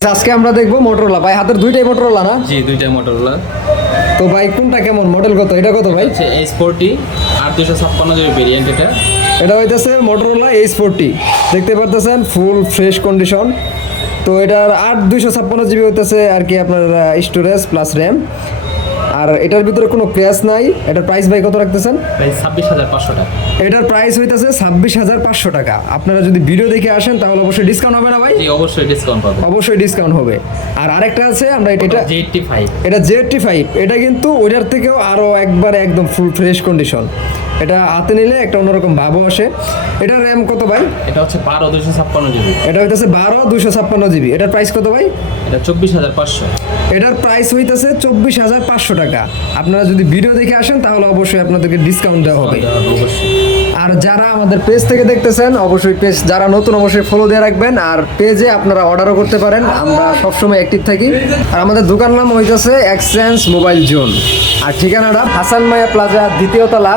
আজকে আমরা দেখবো মোটরোলা। ভাই হাতের দুইটাই মোটরোলা না? জি, দুইটাই মোটরোলা। তো ভাই কোনটা কেমন, মডেল কত, এটা কত ভাই? হচ্ছে S40 856 জিবি ভেরিয়েন্ট এটা। এটা হইতেছে মোটরোলা H40, দেখতে পারতেছেন ফুল ফ্রেশ কন্ডিশন। তো এটার 8 256 জিবি হইতেছে আর কি আপনার স্টোরেজ প্লাস র্যাম। আর এটার ভিতরে কোনো ক্র্যাশ নাই। এটার প্রাইস ভাই কত রাখতেছেন? প্রাইস 26,500 টাকা। এটার প্রাইস হইতেছে 26,500 টাকা। আপনারা যদি ভিডিও দেখে আসেন তাহলে অবশ্যই ডিসকাউন্ট হবে না ভাই? জি, অবশ্যই ডিসকাউন্ট পাবেন। অবশ্যই ডিসকাউন্ট হবে। আর আরেকটা আছে আমরা এটা Z85। এটা Z85, এটা কিন্তু ওইটার থেকেও আরও একবারে একদম ফুল ফ্রেশ কন্ডিশন। এটা হাতে নিলে একটা অন্যরকম ভাবও আসে। এটার র্যাম কত ভাই? এটা হচ্ছে 12 256 জিবি। এটা হইতেছে 12 256 জিবি। এটার প্রাইস কত ভাই? এটা 24,500। এটার প্রাইস হইতেছে 24,500 টাকা। আপনারা যদি ভিডিও দেখে আসেন তাহলে অবশ্যই আপনাদেরকে ডিসকাউন্ট দেওয়া হবে। অবশ্যই। আর যারা আমাদের পেজ থেকে দেখতেছেন অবশ্যই পেজ যারা নতুন অবশ্যই ফলো দিয়ে রাখবেন। আর পেজে আপনারা অর্ডারও করতে পারেন, আমরা সবসময় অ্যাক্টিভ থাকি। আর আমাদের দোকান নাম হইতেছে এক্সচেঞ্জ মোবাইল জোন। আর ঠিকানাটা হাসান মায়া প্লাজা, দ্বিতীয় তলা,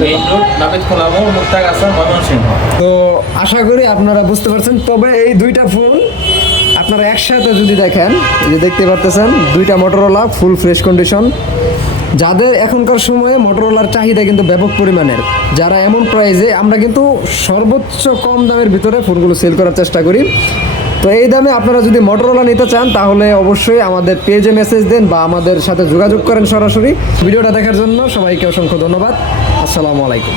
মেইন রোড, নাপিতখোলা মোড়, মুক্তাগাছা, ময়মনসিংহ। তো আশা করি আপনারা বুঝতে পারছেন। তবে এই দুইটা ফোন আপনারা একসাথে যদি দেখেন, এই যে দেখতে পারতেছেন দুইটা মোটরোলা ফুল ফ্রেশ কন্ডিশন। যাদের এখনকার সময়ে মোটরোলার চাহিদা কিন্তু ব্যাপক পরিমাণের, যারা এমন প্রাইসে, আমরা কিন্তু সর্বোচ্চ কম দামের ভিতরে ফোনগুলো সেল করার চেষ্টা করি। তো এই দামে আপনারা যদি মোটরোলা নিতে চান তাহলে অবশ্যই আমাদের পেজে মেসেজ দেন বা আমাদের সাথে যোগাযোগ করেন সরাসরি। ভিডিওটা দেখার জন্য সবাইকে অসংখ্য ধন্যবাদ। আসসালামু আলাইকুম।